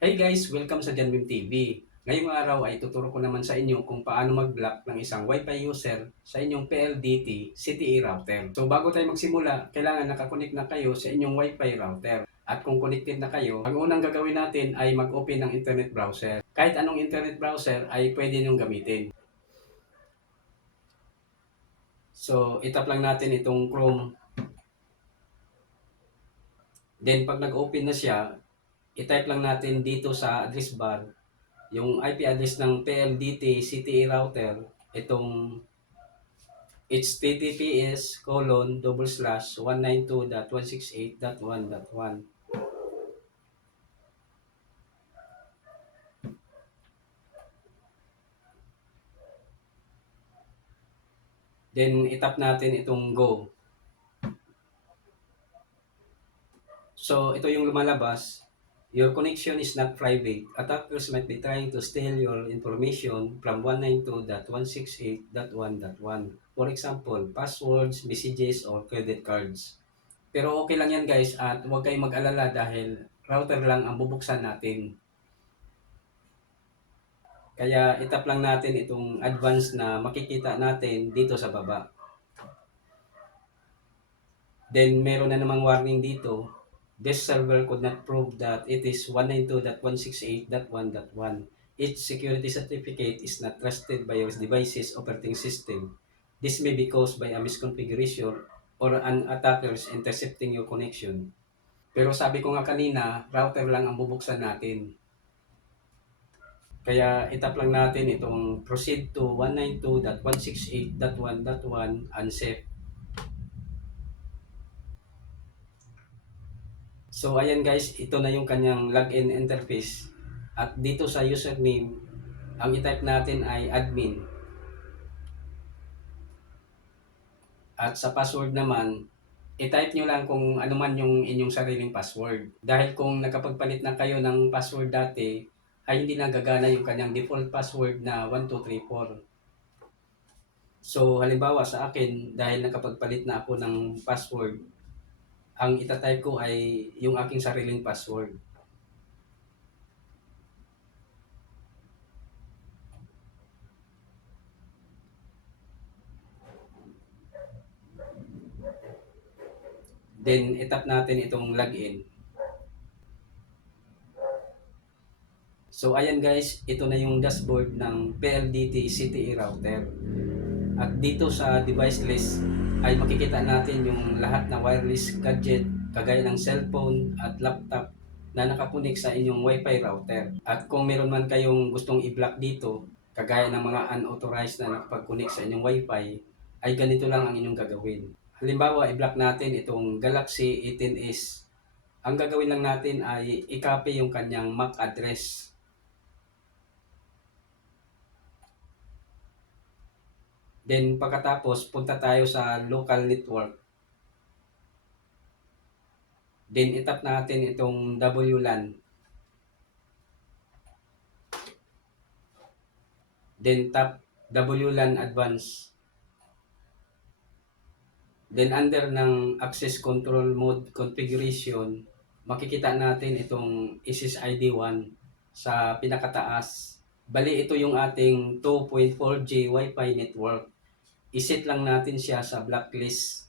Hey guys! Welcome sa Janmim TV. Ngayong araw ay tuturo ko naman sa inyo kung paano mag-block ng isang Wi-Fi user sa inyong PLDT CTE router. So bago tayo magsimula, kailangan nakakonect na kayo sa inyong Wi-Fi router. At kung connected na kayo, ang unang gagawin natin ay mag-open ng internet browser. Kahit anong internet browser ay pwede niyong gamitin. So itap lang natin itong Chrome. Then pag nag-open na siya, i-type lang natin dito sa address bar yung IP address ng PLDT CTE router, itong https://192.168.1.1. Then itap natin itong go. So ito yung lumalabas. Your connection is not private. Attackers might be trying to steal your information from 192.168.1.1. For example, passwords, messages, or credit cards. Pero okay lang yan guys, at huwag kayong mag-alala dahil router lang ang bubuksan natin. Kaya itap lang natin itong advance na makikita natin dito sa baba. Then meron na namang warning dito. This server could not prove that it is 192.168.1.1. Its security certificate is not trusted by your device's operating system. This may be caused by a misconfiguration or an attackers intercepting your connection. Pero sabi ko nga kanina, router lang ang bubuksan natin. Kaya itap lang natin itong proceed to 192.168.1.1 unsafe. So ayan guys, ito na yung kanyang login interface. At dito sa username, ang i-type natin ay admin. At sa password naman, i-type nyo lang kung ano man yung inyong sariling password. Dahil kung nakapagpalit na kayo ng password dati, ay hindi na gagana yung kanyang default password na 1234. So halimbawa sa akin, dahil nakapagpalit na ako ng password, ang itatype ko ay yung aking sariling password. Then itap natin itong login. So ayan guys, ito na yung dashboard ng PLDT CTE router. At dito sa device list ay makikita natin yung lahat na wireless gadget kagaya ng cellphone at laptop na nakakunik sa inyong Wi-Fi router. At kung meron man kayong gustong i-block dito, kagaya ng mga unauthorized na nakapag-connect sa inyong Wi-Fi, ay ganito lang ang inyong gagawin. Halimbawa, i-block natin itong Galaxy A10s. Ang gagawin lang natin ay i-copy yung kanyang MAC address. Then pagkatapos, punta tayo sa local network. Then itap natin itong WLAN. Then tap WLAN Advanced. Then under ng Access Control Mode Configuration, makikita natin itong SSID 1 sa pinakataas. Bali ito yung ating 2.4G Wi-Fi network. Iset lang natin siya sa blacklist.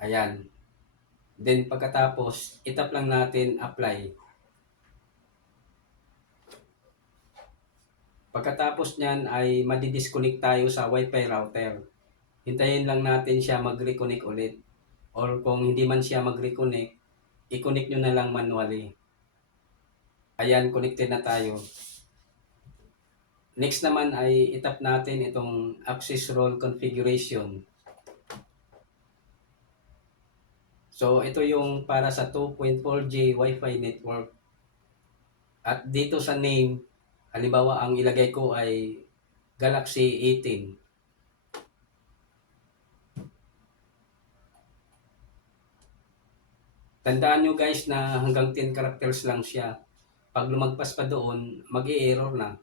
Ayan. Then pagkatapos, itap lang natin apply. Pagkatapos niyan ay madi-disconnect tayo sa Wi-Fi router. Hintayin lang natin siya mag-reconnect ulit. Or kung hindi man siya mag-reconnect, i-connect nyo na lang manually. Ayan, connected na tayo. Next naman ay itap natin itong access role configuration. So ito yung para sa 2.4G Wi-Fi network. At dito sa name, halimbawa ang ilagay ko ay Galaxy A10. Tandaan nyo guys na hanggang 10 characters lang siya. Pag lumagpas pa doon, mag-i-error na.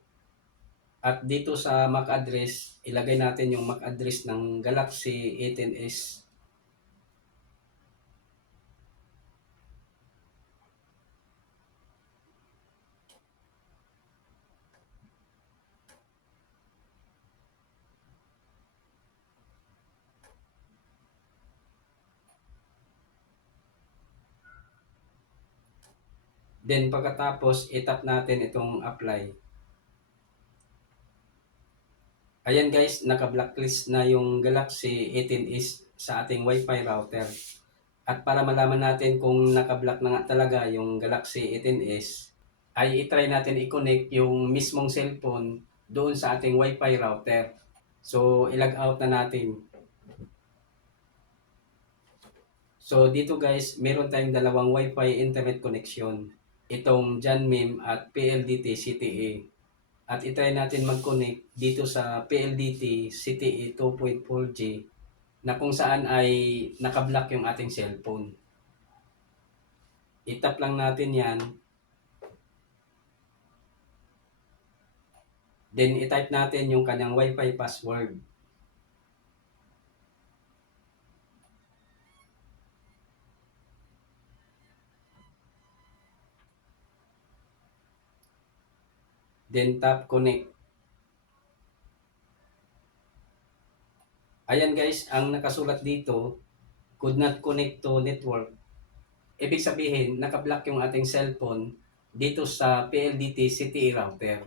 At dito sa MAC address, ilagay natin yung MAC address ng Galaxy A10s. Then pagkatapos, itap natin itong apply. Ayan guys, naka-blacklist na yung Galaxy 18s sa ating Wi-Fi router. At para malaman natin kung naka-block na nga talaga yung Galaxy 18s, ay itry natin i-connect yung mismong cellphone doon sa ating Wi-Fi router. So, i-log out na natin. So, dito guys, meron tayong dalawang Wi-Fi internet connection. Itong Janmim at PLDT CTE. At itry natin mag-connect dito sa PLDT CTE 2.4G na kung saan ay nakablock yung ating cellphone. Itap lang natin yan. Then itype natin yung kanyang Wi-Fi password. Then tap connect. Ayan guys, ang nakasulat dito, could not connect to network. Ibig sabihin, nakablock yung ating cellphone dito sa PLDT CTE router.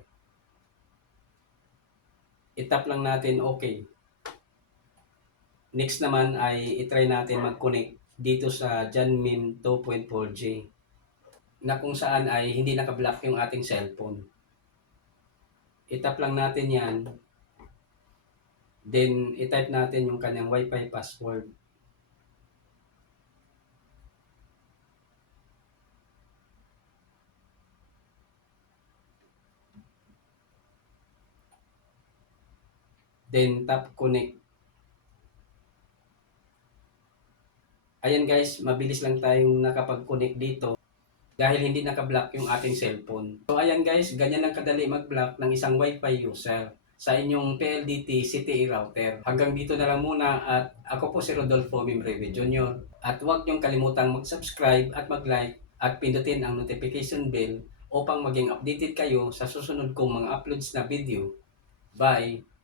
Itap lang natin okay. Next naman ay itry natin mag-connect dito sa Janmim 2.4G na kung saan ay hindi nakablock yung ating cellphone. Itap lang natin yan. Then, itype natin yung kanyang Wi-Fi password. Then, tap connect. Ayan guys, mabilis lang tayong nakapag-connect dito dahil hindi nakablock yung ating cellphone. So ayan guys, ganyan lang kadali mag-block ng isang Wi-Fi user sa inyong PLDT CTE router. Hanggang dito na lang muna at ako po si Rodolfo Mimbreve Jr. At huwag niyong kalimutang mag-subscribe at mag-like at pindutin ang notification bell upang maging updated kayo sa susunod kong mga uploads na video. Bye!